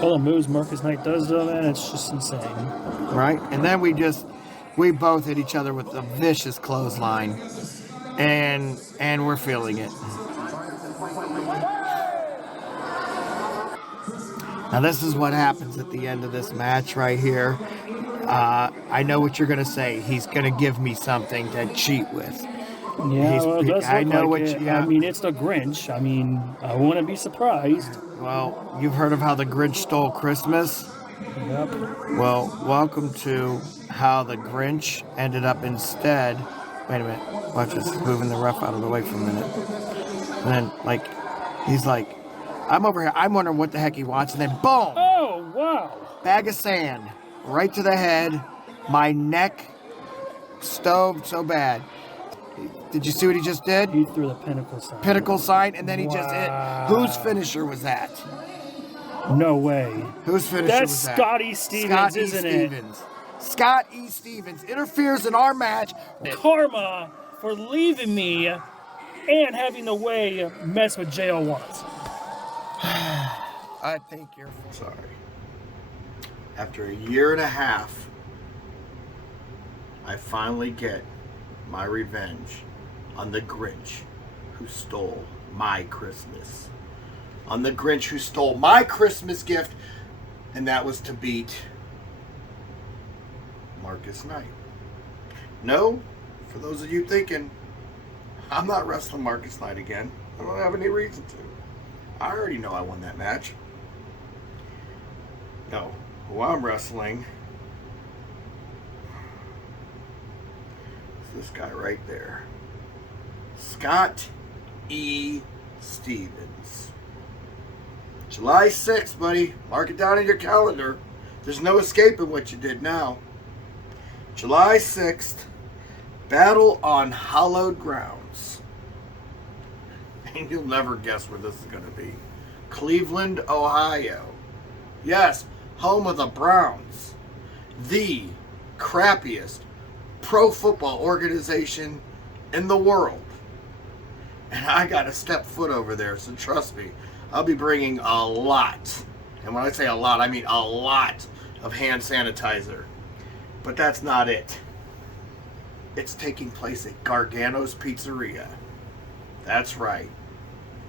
All the moves Marcus Knight does, though, man, it's just insane. Right? And then we both hit each other with a vicious clothesline. And we're feeling it. Now this is what happens at the end of this match right here. I know what you're going to say. He's going to give me something to cheat with. Yeah, well, it does I look know like what it. yeah. I mean, it's the Grinch. I mean, I wouldn't be surprised. Well, you've heard of how the Grinch stole Christmas? Yep. Well, welcome to how the Grinch ended up instead. Wait a minute. Watch this. Moving the ref out of the way for a minute. And then, he's like, I'm over here. I'm wondering what the heck he wants. And then, boom! Oh, wow. Bag of sand. Right to the head. My neck stoved so bad. Did you see what he just did? He threw the pinnacle sign. Pinnacle sign, and then he just hit. Whose finisher was that? No way. Whose finisher That's was that? Scotty Stevens, Scott E. isn't Stevens. Scott E. Stevens interferes in our match. Karma for leaving me and having the way mess with JO Watts. I think you're sorry. After a year and a half, I finally get my revenge on the Grinch who stole my Christmas. On the Grinch who stole my Christmas gift, and that was to beat Marcus Knight. No, for those of you thinking, I'm not wrestling Marcus Knight again. I don't have any reason to. I already know I won that match. No, who I'm wrestling is this guy right there. Scott E. Stevens. July 6th, buddy. Mark it down in your calendar. There's no escaping what you did now. July 6th, Battle on Hallowed Grounds. And you'll never guess where this is going to be. Cleveland, Ohio. Yes, home of the Browns. The crappiest pro football organization in the world. And I got to step foot over there, so trust me, I'll be bringing a lot. And when I say a lot, I mean a lot of hand sanitizer. But that's not it. It's taking place at Gargano's Pizzeria. That's right.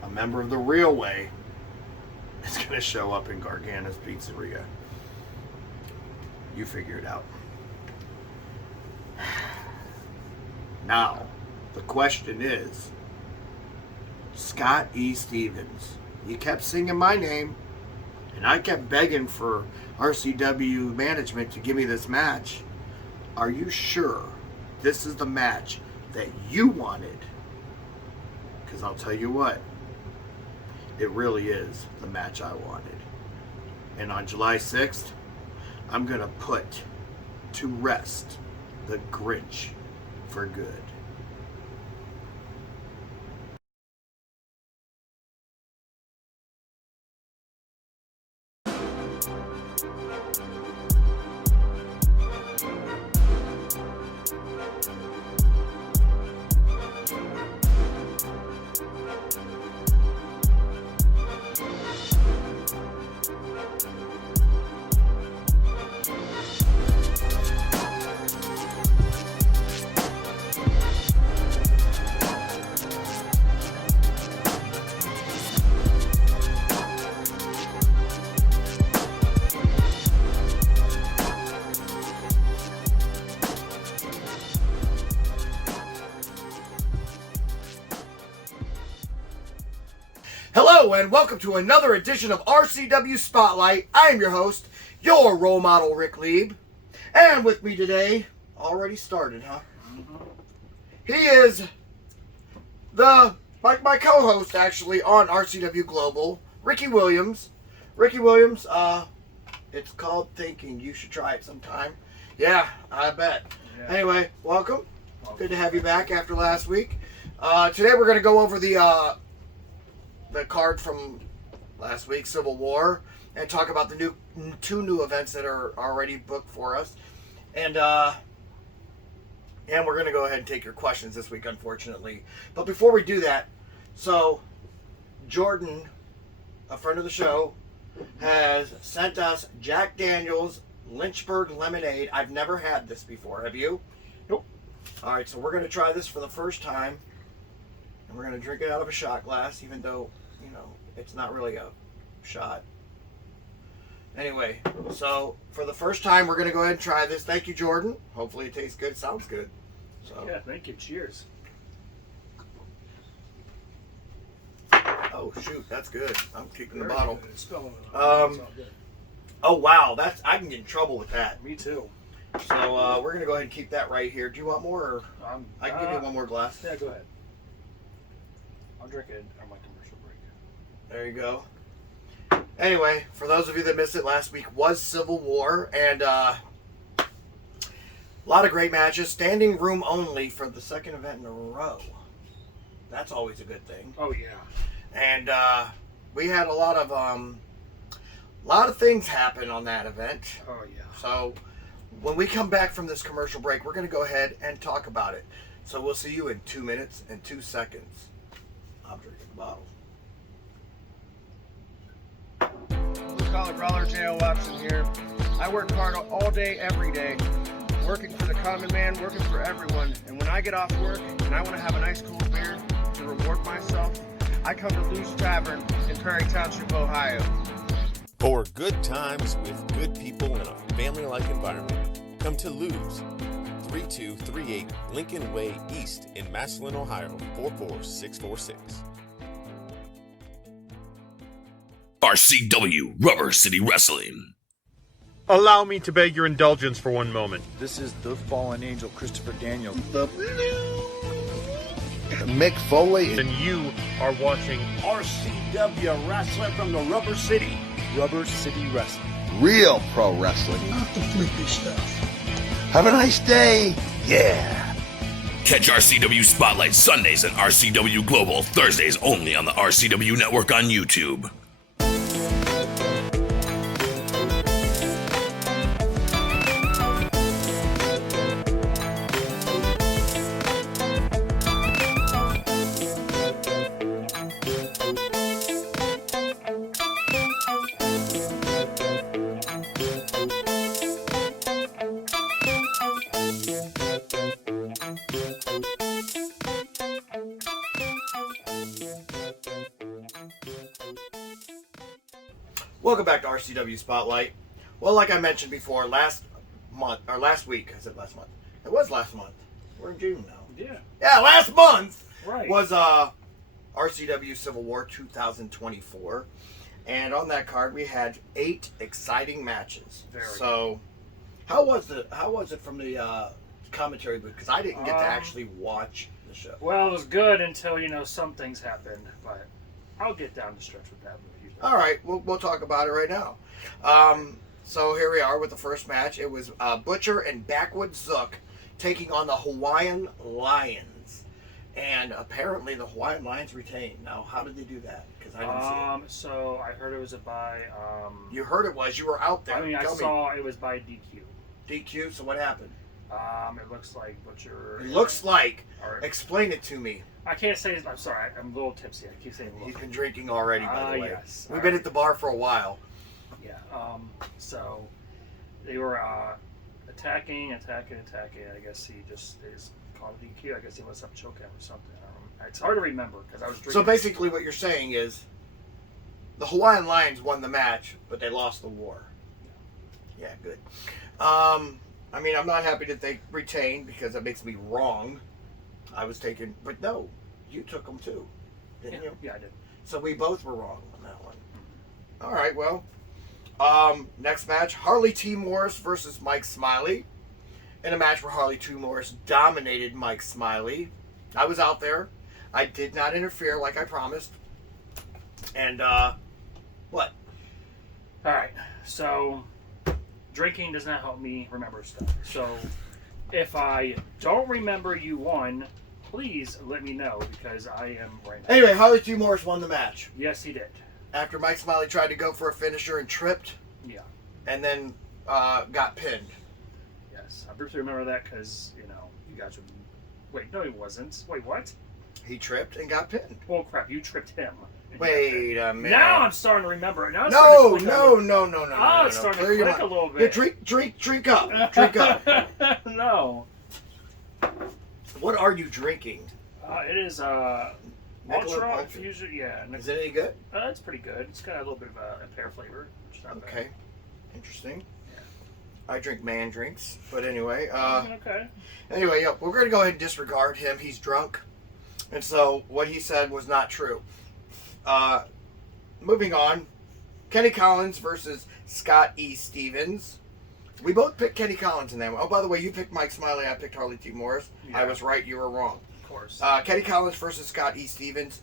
A member of the Real Way is going to show up in Gargano's Pizzeria. You figure it out. Now, the question is, Scott E. Stevens, you kept singing my name, and I kept begging for RCW management to give me this match. Are you sure this is the match that you wanted? Because I'll tell you what, it really is the match I wanted. And on July 6th, I'm going to put to rest the Grinch for good. Hello and welcome to another edition of RCW Spotlight. I am your host, your role model, Rick Lieb. And with me today, already started, huh? He is my co-host actually on RCW Global, Rici Williams. Rici Williams, it's called Thinking. You should try it sometime. Yeah, I bet. Yeah. Anyway, welcome. Good to have you back after last week. Today we're going to go over the card from last week, Civil War, and talk about the two new events that are already booked for us. And we're going to go ahead and take your questions this week, unfortunately. But before we do that, so Jordan, a friend of the show, has sent us Jack Daniel's Lynchburg Lemonade. I've never had this before. Have you? Nope. All right, so we're going to try this for the first time. And we're going to drink it out of a shot glass, even though, you know, it's not really a shot. Anyway, so for the first time, we're going to go ahead and try this. Thank you, Jordan. Hopefully it tastes good. Sounds good. So. Yeah, thank you. Cheers. Oh, shoot. That's good. I'm kicking the Very bottle. good. It's spilling it. Um, It's all good. Oh, wow. I can get in trouble with that. Me too. So we're going to go ahead and keep that right here. Do you want more? Or I can give you one more glass. Yeah, go ahead. I'll drink it on my commercial break. There you go. Anyway, for those of you that missed it, last week was Civil War, and a lot of great matches. Standing room only for the second event in a row. That's always a good thing. Oh yeah. And we had a lot of things happen on that event. Oh yeah. So when we come back from this commercial break, we're going to go ahead and talk about it. So we'll see you in 2 minutes and 2 seconds. I'm drinking the bottle. Blue collar brawler J.O. Watson here. I work hard all day, every day, working for the common man, working for everyone. And when I get off work and I want to have a nice cool beer to reward myself, I come to Lou's Tavern in Prairie Township, Ohio. For good times with good people in a family-like environment, come to Lou's, 3238 Lincoln Way East in Massillon, Ohio, 44646. RCW Rubber City Wrestling. Allow me to beg your indulgence for one moment. This is the fallen angel, Christopher Daniels. Mick Foley. And you are watching RCW Wrestling from the Rubber City. Rubber City Wrestling. Real pro wrestling. Not the flippy stuff. Have a nice day. Yeah. Catch RCW Spotlight Sundays and RCW Global Thursdays only on the RCW Network on YouTube. Welcome back to RCW Spotlight. Well, like I mentioned before, last week. I said last month. It was last month. We're in June now. Yeah. Yeah, last month Right. was RCW Civil War 2024. And on that card we had 8 exciting matches. So how was it from the commentary booth? Because I didn't get to actually watch the show. Well, it was good until, some things happened, but I'll get down the stretch with that with you. All right, we'll talk about it right now. So here we are with the first match. It was Butcher and Backwoods Zook taking on the Hawaiian Lions. And apparently the Hawaiian Lions retained. Now, how did they do that? Because I didn't see it. So I heard it was by... You heard it was. You were out there. I saw it was by DQ. DQ, so what happened? It looks like Butcher... It looks like. Right. Explain it to me. I can't say... I'm sorry. I'm a little tipsy. I keep saying He's been drinking already, by the way. Yes. We've been at the bar for a while. Yeah. So they were attacking. I guess they just called DQ. I guess he must have choked him or something. It's hard to remember because I was drinking. So basically what you're saying is the Hawaiian Lions won the match, but they lost the war. Yeah, good. I'm not happy that they retained because that makes me wrong. I was taking, but no, you took them too, didn't you? Yeah, I did. So we both were wrong on that one. All right, well, next match, Harley T. Morris versus Mike Smiley. In a match where Harley T. Morris dominated Mike Smiley. I was out there. I did not interfere like I promised. And, what? All right, so drinking does not help me remember stuff. So if I don't remember you won, please let me know because I am right now. Anyway, Harley T. Morris won the match. Yes, he did. After Mike Smiley tried to go for a finisher and tripped. Yeah. And then got pinned. Yes, I briefly remember that because, you guys would... Wait, no he wasn't. Wait, what? He tripped and got pinned. Well, crap, you tripped him. Wait a minute. Now I'm starting to remember it. Now it's No. starting to click Oh, it's starting to click a little bit. Yeah, drink up. Drink up. No. What are you drinking? It is Michelob Ultra Ultra. Fusion. Yeah. Is it any good? It's pretty good. It's got a little bit of a pear flavor, which is not Okay. bad. Interesting. Yeah. I drink man drinks, but anyway. Okay. Anyway, yeah, we're going to go ahead and disregard him. He's drunk. And so what he said was not true. Moving on. Kenny Collins versus Scott E. Stevens. We both picked Kenny Collins in that one. Oh, by the way, you picked Mike Smiley. I picked Harley T. Morris. Yeah. I was right. You were wrong. Of course. Kenny Collins versus Scott E. Stevens.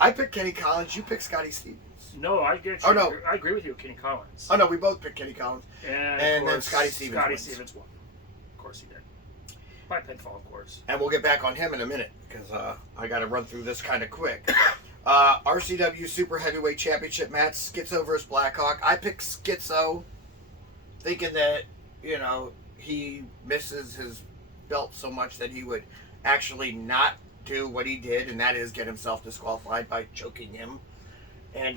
I picked Kenny Collins. You picked Scott E. Stevens. No, I get you. Oh, no. I agree with you, Kenny Collins. Oh, no, we both picked Kenny Collins. And then course, Scotty Stevens Scotty wins. Stevens won. Of course he did. By pinfall, of course. And we'll get back on him in a minute because I got to run through this kind of quick. RCW Super Heavyweight Championship match, Schizo versus Blackhawk. I picked Schizo, thinking that, you know, he misses his belt so much that he would actually not do what he did, and that is get himself disqualified by choking him. And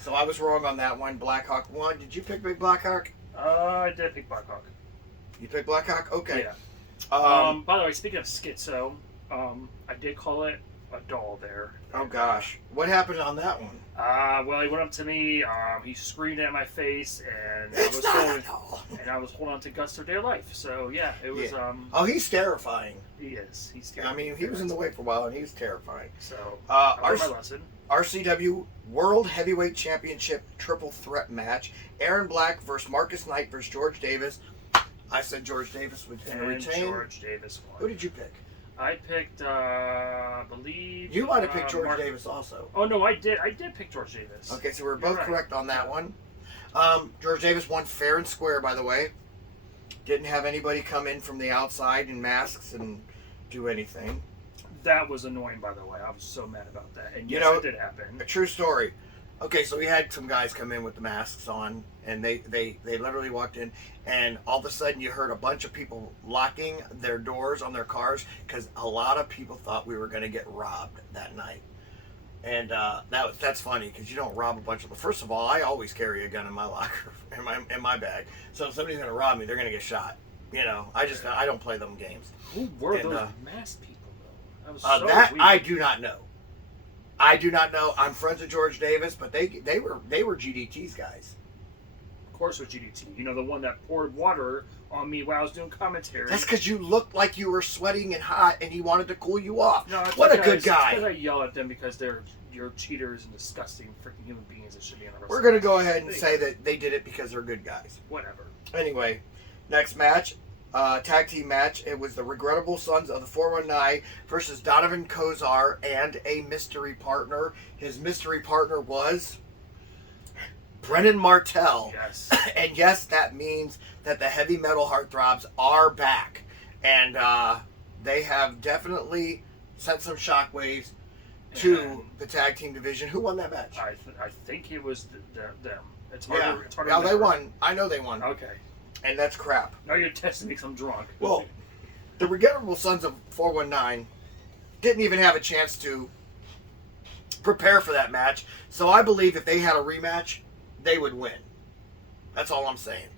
so I was wrong on that one. Blackhawk won. Did you pick Big Blackhawk? I did pick Blackhawk. You picked Blackhawk? Okay. Yeah. By the way, speaking of Schizo, I did call it a doll there. Oh gosh, what happened on that one? Well, he went up to me. He screamed at my face, and It's not a doll. I was holding on to Guts for dear life. So yeah, it was. Yeah. Oh, he's terrifying. He is. He's I terrifying. mean, he was in the way for a while, and he's terrifying. So I learned my lesson. RCW World Heavyweight Championship Triple Threat match: Aaron Black versus Marcus Knight versus George Davis. I said George Davis would And retain. George Davis won. Who did you pick? I picked, I believe. You might have picked George Davis also. Oh no, I did. I did pick George Davis. Okay, so we're You're both right. correct on that one. George Davis won fair and square, by the way. Didn't have anybody come in from the outside in masks and do anything. That was annoying, by the way. I was so mad about that. And You yes, know, it did happen. A true story. Okay, so we had some guys come in with the masks on, and they literally walked in, and all of a sudden you heard a bunch of people locking their doors on their cars because a lot of people thought we were going to get robbed that night. And that's funny because you don't rob a bunch of them. First of all, I always carry a gun in my locker, in my bag. So if somebody's going to rob me, they're going to get shot. You know, I don't play them games. Who were And, those masked people, though? That was so that weird. I do not know. I do not know. I'm friends with George Davis, but they were GDT's guys. Of course, with GDT. You know, the one that poured water on me while I was doing commentary. That's because you looked like you were sweating and hot, and he wanted to cool you off. No, it's What a because- good it's because guy. I yell at them because you're cheaters and disgusting freaking human beings that should be on the We're going to go ahead and say that they did it because they're good guys. Whatever. Anyway, next match, tag team match. It was the Regrettable Sons of the 419 versus Donovan Kozar and a mystery partner. His mystery partner was Brennan Martell. Yes. And yes, that means that the heavy metal heartthrobs are back. And they have definitely sent some shockwaves to the tag team division. Who won that match? I think it was them. It's hard Yeah, to, it's hard to well, they remember. won. I know they won. Okay. And that's crap. Now you're testing me because I'm drunk. Well, the Regrettable Sons of 419 didn't even have a chance to prepare for that match. So I believe if they had a rematch, they would win. That's all I'm saying.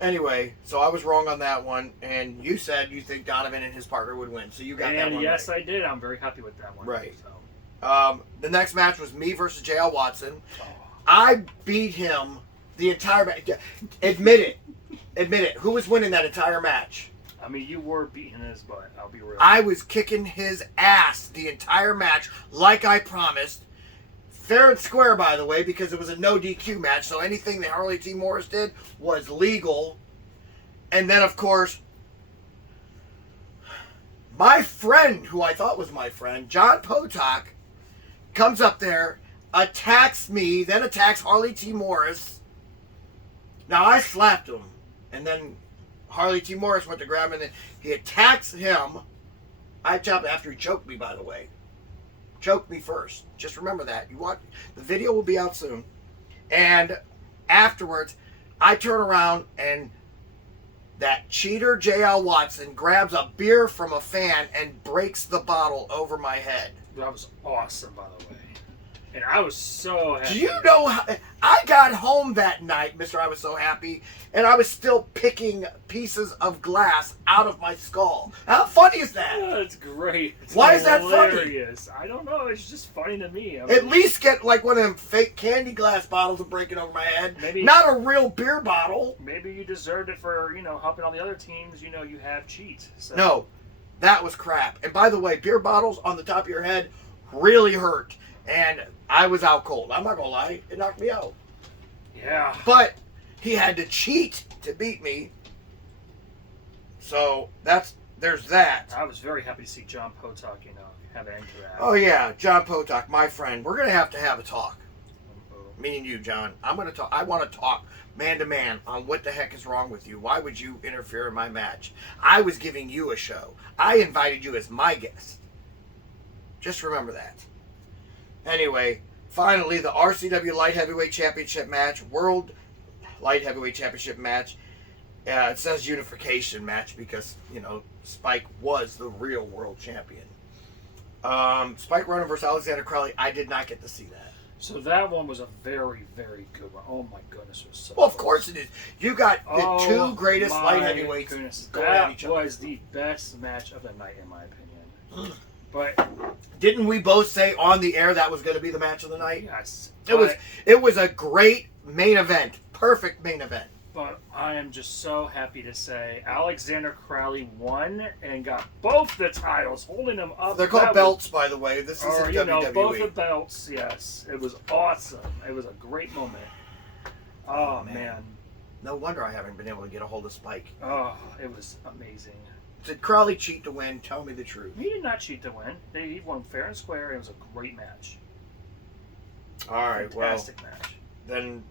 Anyway, so I was wrong on that one, and you said you think Donovan and his partner would win. So you got that And one yes, right. I did. I'm very happy with that one. Right. So. The next match was me versus JL Watson. I beat him the entire match. Admit it. Admit it. Who was winning that entire match? I mean, you were beating his butt. I'll be real. I was kicking his ass the entire match, like I promised. Fair and square, by the way, because it was a no DQ match, so anything that Harley T. Morris did was legal. And then, of course, my friend, who I thought was my friend, John Potok, comes up there, attacks me, then attacks Harley T. Morris. Now, I slapped him, and then Harley T. Morris went to grab him, and then he attacks him. I chopped after he choked me, by the way. Choked me first. Just remember that. You want the video will be out soon. And afterwards, I turn around and that cheater JL Watson grabs a beer from a fan and breaks the bottle over my head. That was awesome, by the way. And I was so happy. Do you know how, I got home that night, Mr. I was so happy, and I was still picking pieces of glass out of my skull. How funny is that? Oh, that's great. It's Why is that funny? hilarious. I don't know. It's just funny to me. I mean, At least get like one of them fake candy glass bottles and break it over my head. Maybe- Not a real beer bottle. maybe you deserved it for, helping all the other teams. You have cheat. So. No, that was crap. And by the way, beer bottles on the top of your head really hurt. And I was out cold. I'm not going to lie. It knocked me out. Yeah. But he had to cheat to beat me. So there's that. I was very happy to see John Potok, have an end to that. Oh yeah, John Potok, my friend. We're going to have a talk. Me and you, John. I'm going to talk. I want to talk man to man on what the heck is wrong with you. Why would you interfere in my match? I was giving you a show. I invited you as my guest. Just remember that. Anyway, finally, the RCW Light Heavyweight Championship match, World Light Heavyweight Championship match. It says unification match because, Spike was the real world champion. Spike Ronan versus Alexander Crowley, I did not get to see that. So that one was a very, very good one. Oh my goodness, it was so Well, of close. course it is. You got the two greatest light heavyweights going at each other. That was the best match of the night, in my opinion. But Didn't we both say on the air that was going to be the match of the night? yes, It was a great main event. Perfect main event. But I am just so happy to say Alexander Crowley won and got both the titles, holding them up. They're called That belts, by the way. This was, isn't WWE. both the belts. Yes, it was awesome. It was a great moment. Oh man. No wonder I haven't been able to get a hold of Spike. Oh, it was amazing. Did Crowley cheat to win? Tell me the truth. He did not cheat to win. He won fair and square. It was a great match. All right, Fantastic match. Then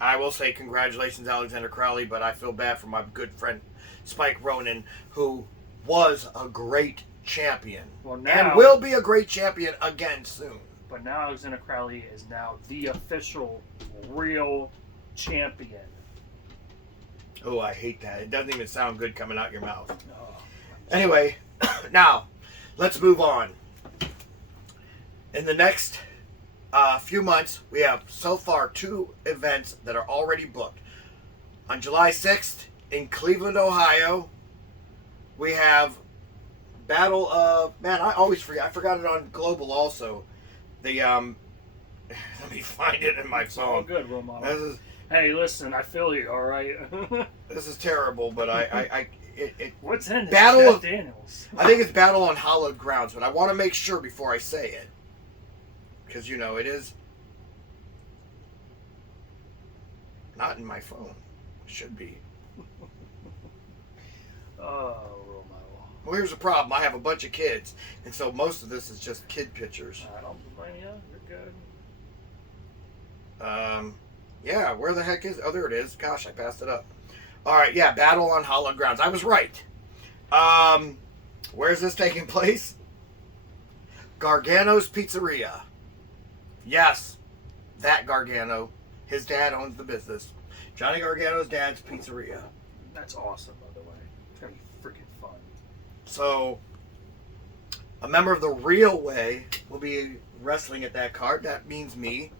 I will say congratulations, Alexander Crowley, but I feel bad for my good friend Spike Ronan, who was a great champion. Well, now, and will be a great champion again soon. But now Alexander Crowley is now the official real champion. Oh, I hate that. It doesn't even sound good coming out your mouth. Oh. Anyway, now, let's move on. In the next few months, we have so far 2 events that are already booked. On July 6th, in Cleveland, Ohio, we have Battle of... Man, I always forget. I forgot it on Global also. The, let me find it in my phone. Oh, good, RoleModel. Hey, listen, I feel you, all right? This is terrible, but What's in this? Battle Jeff of Daniels. I think it's Battle on Hallowed Grounds, but I want to make sure before I say it. Because, it is not in my phone. It should be. Oh, RoleModel. Well, here's the problem. I have a bunch of kids, and so most of this is just kid pictures. I don't blame you. You're good. Yeah, where the heck is... Oh, there it is. Gosh, I passed it up. All right, yeah, Battle on Hallowed Grounds. I was right. Where's this taking place? Gargano's Pizzeria. Yes, that Gargano. His dad owns the business. Johnny Gargano's dad's pizzeria. That's awesome, by the way. It's going to be freaking fun. So, a member of the Real Way will be wrestling at that card. That means me.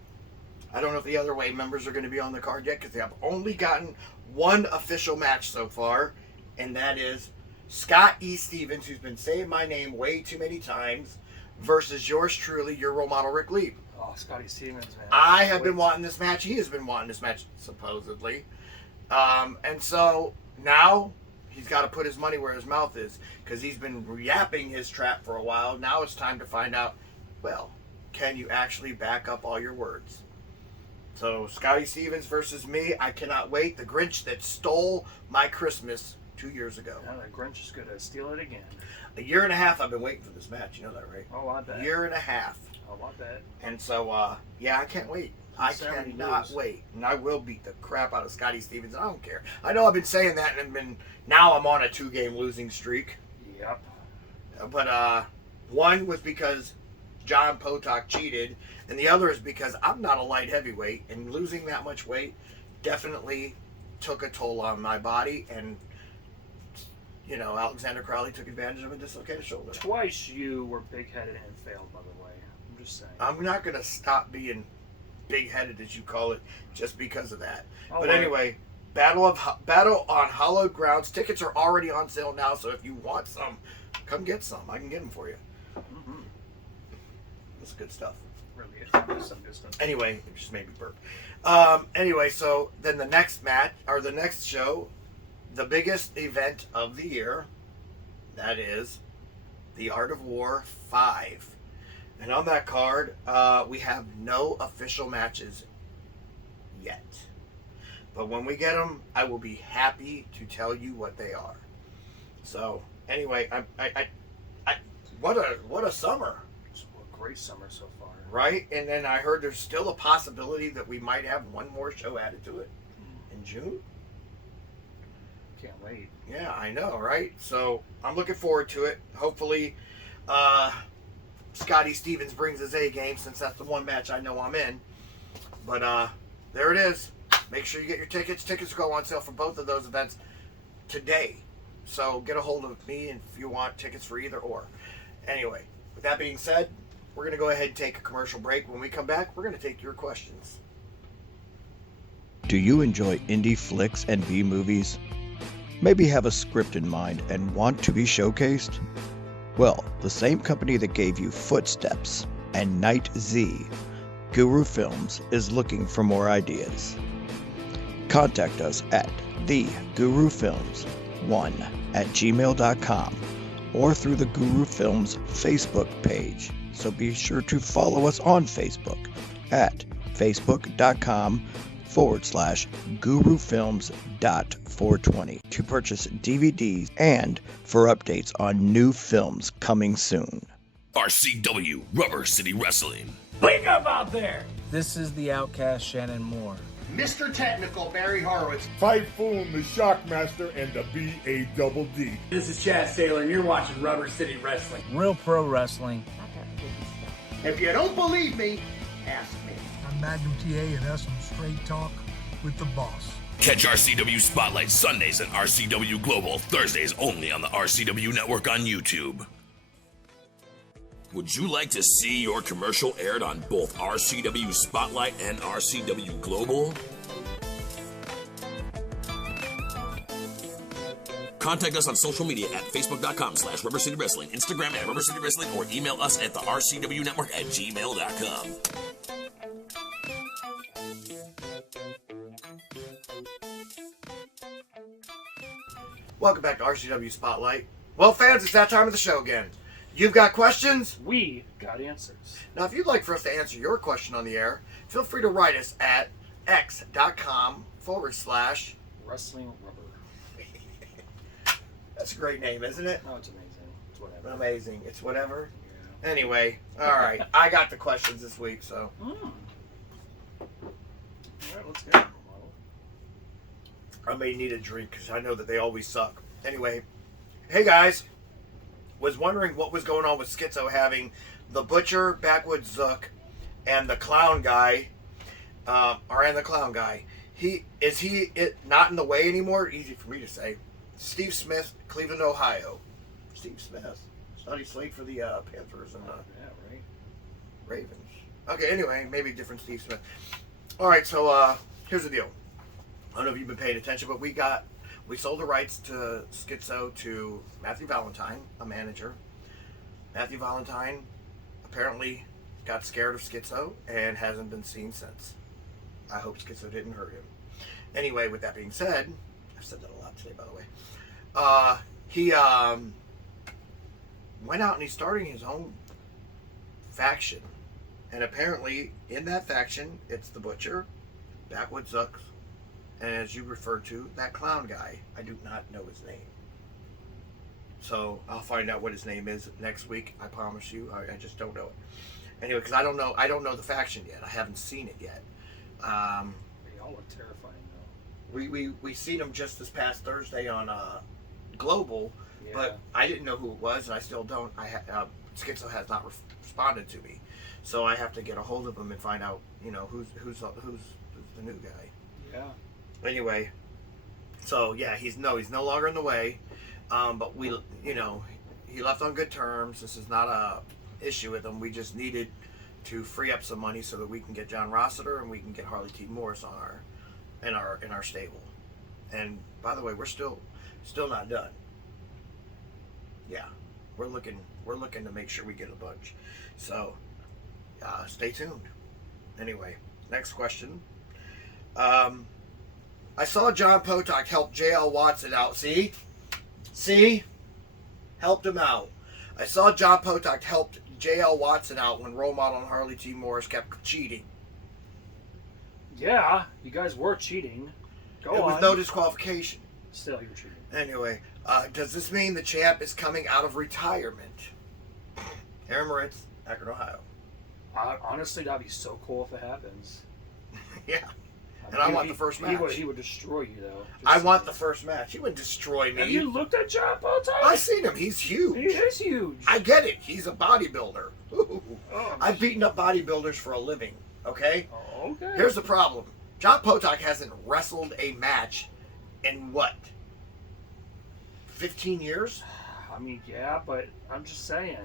I don't know if the Other Way members are going to be on the card yet because they have only gotten one official match so far, and that is Scott E. Stevens, who's been saying my name way too many times, versus yours truly, your role model, Rick Lee. Oh, Scotty Stevens, man. I have been wanting this match. He has been wanting this match, supposedly. And so now he's got to put his money where his mouth is because he's been yapping his trap for a while. Now it's time to find out, well, can you actually back up all your words? So Scotty Stevens versus me. I cannot wait. The Grinch that stole my Christmas 2 years ago. Now the Grinch is going to steal it again. A year and a half I've been waiting for this match. You know that, right? Oh, I bet. A year and a half. Oh, I bet. And so, yeah, I can't wait. I cannot wait. And I will beat the crap out of Scotty Stevens. I don't care. I know I've been saying that and now I'm on a 2-game losing streak. Yep. But one was because John Potok cheated, and the other is because I'm not a light heavyweight, and losing that much weight definitely took a toll on my body, and, Alexander Crowley took advantage of a dislocated shoulder. Twice you were big-headed and failed, by the way. I'm just saying. I'm not going to stop being big-headed, as you call it, just because of that. Oh, but well. anyway, Battle on Hallowed Grounds. Tickets are already on sale now, so if you want some, come get some. I can get them for you. Mm-hmm. That's good stuff. Really, some good stuff. Anyway, it just made me burp. Anyway, so then the next match, or the next show, the biggest event of the year, that is the Art of War 5. And on that card, we have no official matches yet. But when we get them, I will be happy to tell you what they are. So, anyway, what a summer. It's a great summer so far. Right? And then I heard there's still a possibility that we might have one more show added to it in June. Can't wait. Yeah, I know, right? So I'm looking forward to it. Hopefully, Scotty Stevens brings his A game, since that's the one match I know I'm in. But there it is. Make sure you get your tickets. Tickets go on sale for both of those events today. So get a hold of me if you want tickets for either or. Anyway, with that being said, we're going to go ahead and take a commercial break. When we come back, we're going to take your questions. Do you enjoy indie flicks and B-movies? Maybe have a script in mind and want to be showcased? Well, the same company that gave you Footsteps and Night Z, Guru Films, is looking for more ideas. Contact us at thegurufilms1@gmail.com or through the Guru Films Facebook page. So be sure to follow us on Facebook at facebook.com/gurufilms.420 to purchase DVDs and for updates on new films coming soon. RCW Rubber City Wrestling. Wake up out there! This is the Outcast Shannon Moore. Mr. Technical Barry Horowitz. Typhoon, the Shockmaster, and the B.A.double-D. This is Chad Saylor, and you're watching Rubber City Wrestling. Real pro wrestling. If you don't believe me, ask me. I'm Magnum TA, and that's some straight talk with the boss. Catch RCW Spotlight Sundays and RCW Global Thursdays only on the RCW Network on YouTube. Would you like to see your commercial aired on both RCW Spotlight and RCW Global? Contact us on social media at facebook.com/Rubber City Wrestling, Instagram at Rubber City Wrestling, or email us at the RCW Network at gmail.com. Welcome back to RCW Spotlight. Well, fans, it's that time of the show again. You've got questions? We got answers. Now, if you'd like for us to answer your question on the air, feel free to write us at x.com/Wrestling Rubber. That's a great name, isn't it? Oh, it's amazing. It's whatever. Amazing. It's whatever. Yeah. Anyway, all right. I got the questions this week, so. All right, let's go. I may need a drink because I know that they always suck. Anyway, hey guys. Was wondering what was going on with Schizo having the Butcher, Backwoods Zook, and the Clown Guy, and the Clown Guy. Is he not in the way anymore? Easy for me to say. Steve Smith, Cleveland, Ohio. Steve Smith. I thought he played for the Panthers and right. Ravens. Okay, anyway, maybe different Steve Smith. All right, so here's the deal. I don't know if you've been paying attention, but we sold the rights to Schizo to Matthew Valentine, a manager. Matthew Valentine apparently got scared of Schizo and hasn't been seen since. I hope Schizo didn't hurt him. Anyway, with that being said, I've said that a lot today, by the way. He went out and he's starting his own faction. And apparently, in that faction, it's the Butcher, Backwoods Zucks, and as you referred to, that Clown Guy. I do not know his name. So I'll find out what his name is next week. I promise you. I just don't know it. Anyway, because I don't know the faction yet. I haven't seen it yet. They all look terrifying, though. We seen him just this past Thursday on Global, Yeah. but I didn't know who it was, and I still don't. Schizo has not responded to me, so I have to get a hold of him and find out, who's the new guy. Yeah. Anyway, so yeah, he's no longer in the way, but he left on good terms. This is not a issue with him. We just needed to free up some money so that we can get John Rossiter and we can get Harley T. Morris on in our stable. And by the way, we're still not done. Yeah, we're looking to make sure we get a bunch. So stay tuned. Anyway, next question. I saw John Potok help J.L. Watson out. See? Helped him out. I saw John Potok helped J.L. Watson out when RoleModel and Harley T. Morris kept cheating. Yeah, you guys were cheating. Go on. With no disqualification. Still, you're cheating. Anyway, does this mean the champ is coming out of retirement? Aaron Moritz, Akron, Ohio. Honestly, that'd be so cool if it happens. Yeah. And I want the first match. He would destroy you, though. I want the first match. He would destroy me. Have you looked at John Potok? I've seen him. He's huge. He is huge. I get it. He's a bodybuilder. I've beaten up bodybuilders for a living. Okay? Okay. Here's the problem. John Potok hasn't wrestled a match in what? 15 years? I mean, yeah, but I'm just saying.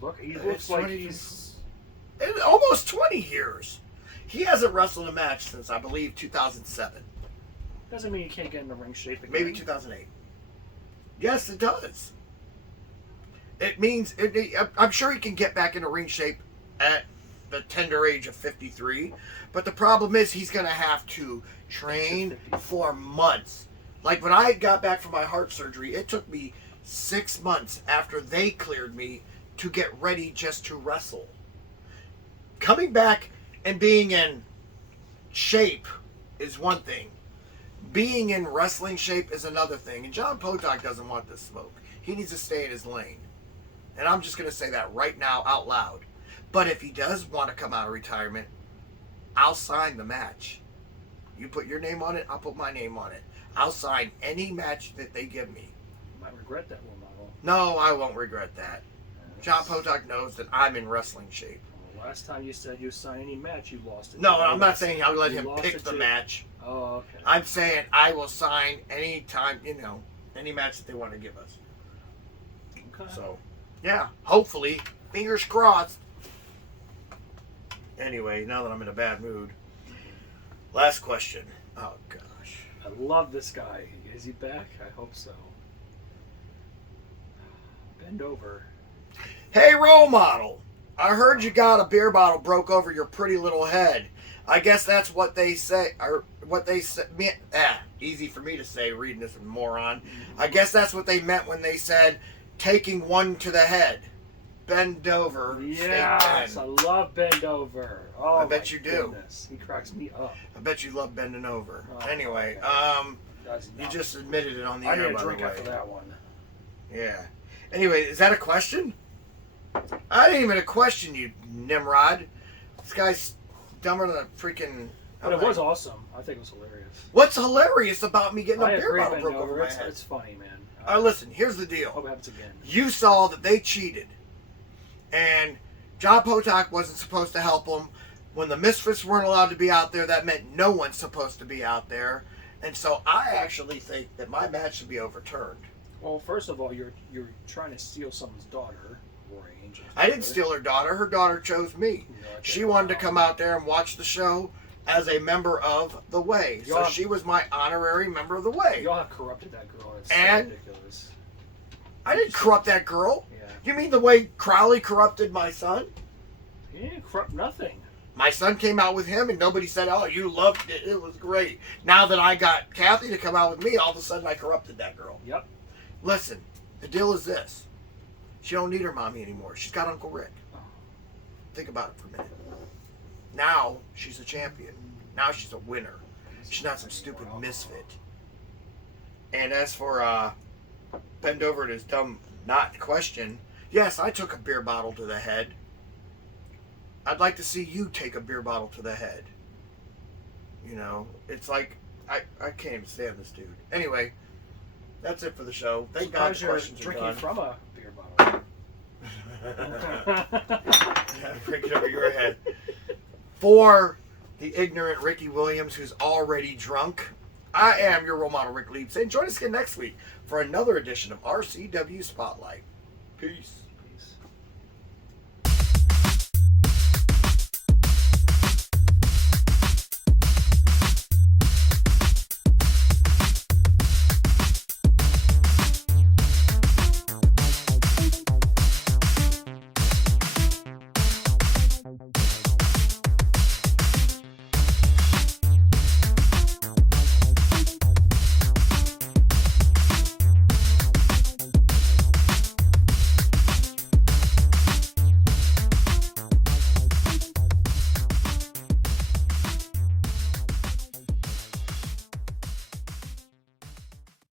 Look, he looks like he's... Almost 20 years. He hasn't wrestled a match since, I believe, 2007. Doesn't mean you can't get into ring shape again. Maybe 2008. Yes, it does. It means... I'm sure he can get back into ring shape at the tender age of 53. But the problem is he's going to have to train for months. Like when I got back from my heart surgery, it took me 6 months after they cleared me to get ready just to wrestle. Coming back and being in shape is one thing. Being in wrestling shape is another thing. And John Potok doesn't want this smoke. He needs to stay in his lane. And I'm just going to say that right now out loud. But if he does want to come out of retirement, I'll sign the match. You put your name on it, I'll put my name on it. I'll sign any match that they give me. You might regret that one, Michael. No, I won't regret that. John Potok knows that I'm in wrestling shape. Well, last time you said you sign any match, you lost it. No, I'm not saying I'll let him pick the match. Oh, okay. I'm saying I will sign any time, any match that they want to give us. Okay. So, yeah, hopefully, fingers crossed. Anyway, now that I'm in a bad mood, last question. Oh, gosh. I love this guy. Is he back? I hope so. Bend over. Hey, RoleModel. I heard you got a beer bottle broke over your pretty little head. I guess that's what they say, or what they said. Easy for me to say, reading this moron. I guess that's what they meant when they said, taking one to the head. Bend over. Yes, I love bend over. Oh, I bet you do. Goodness. He cracks me up. I bet you love bending over. Oh, anyway, you just admitted it on the air, by the way. I need a drink after that one. Yeah. Anyway, is that a question? I didn't even question you, Nimrod. This guy's dumber than a freaking... But it was awesome. I think it was hilarious. What's hilarious about me getting a beer bottle broke over my head? It's funny, man. Listen, here's the deal. Hope it happens again. You saw that they cheated. And John Potok wasn't supposed to help them. When the Misfits weren't allowed to be out there, that meant no one's supposed to be out there. And so I actually think that my match should be overturned. Well, first of all, you're trying to steal someone's daughter, Rory Angel. I didn't steal her daughter. Her daughter chose me. She wanted to come out there and watch the show as a member of The Way. So she was my honorary member of The Way. Y'all have corrupted that girl. It's so ridiculous. I didn't corrupt that girl. Yeah. You mean the way Crowley corrupted my son? He didn't corrupt nothing. My son came out with him and nobody said, oh, you loved it. It was great. Now that I got Kathy to come out with me, all of a sudden I corrupted that girl. Yep. Listen, the deal is this. She don't need her mommy anymore. She's got Uncle Rick. Think about it for a minute. Now she's a champion. Now she's a winner. She's not some stupid misfit. And as for bend over to his dumb not question, yes, I took a beer bottle to the head. I'd like to see you take a beer bottle to the head. It's like, I can't even stand this dude. Anyway, that's it for the show. Thank God the questions are drinking done. from a beer bottle. Break it over your head. For the ignorant Rici Williams who's already drunk, I am your role model, Rick Leeds. And join us again next week for another edition of RCW Spotlight. Peace.